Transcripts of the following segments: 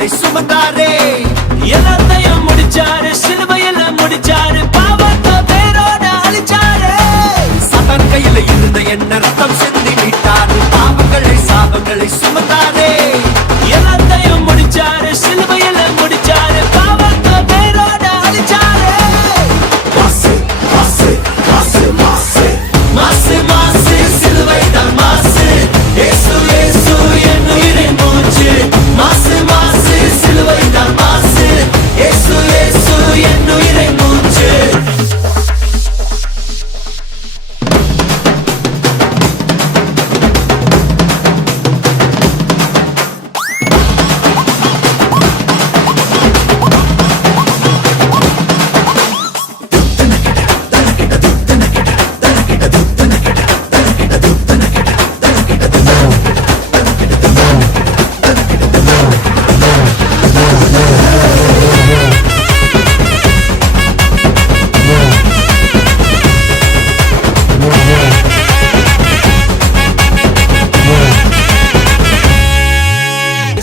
பாவங்களை சுமந்தாரே. எல்லாத்தையும் முடிச்சாரு, சிலுவையில முடிச்சாரு, பாவத்தை வேரோட அழிச்சாரு. சதான் கையில இருந்த என்ன ரத்தம் சிந்தி மீட்டாரு, பாவங்களை சாபங்களை சுமந்தாரே. எல்லாத்தையும் முடிச்சாரு, சிலுவையில முடிச்சாரு, பாவத்தை வேரோட அழிச்சாரு. மாசு மாசு மாசு மாசு மாசு மாசு சிலுவைதான் மாசு. இயேசு இயேசு என் உயிரின் மூச்சு. மாசு மாசு சிலுவைதான் மாசு. இயேசு இயேசு என் உயிரின் மூச்சு.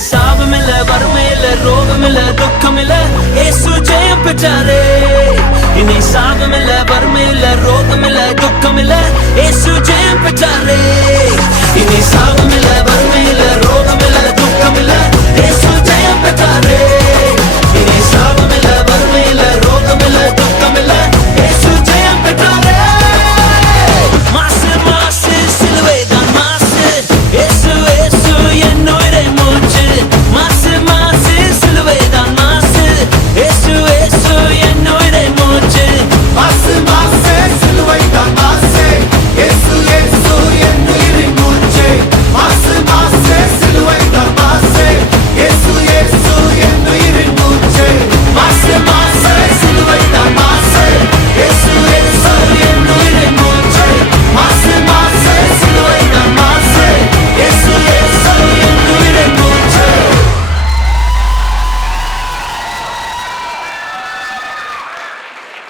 சாபமில்ல, வறுமையில்ல, ரோகமில்ல, துக்கமில்ல, இயேசு ஜெயம் பெற்றாரே. இனி சாபமில்ல, வறுமையில்ல, ரோகமில்ல, துக்கமில்ல, இயேசு ஜெயம் பெற்றாரே. இனி சாபமில்ல, வறுமையில்ல, ரோகமில்ல, துக்கமில்ல,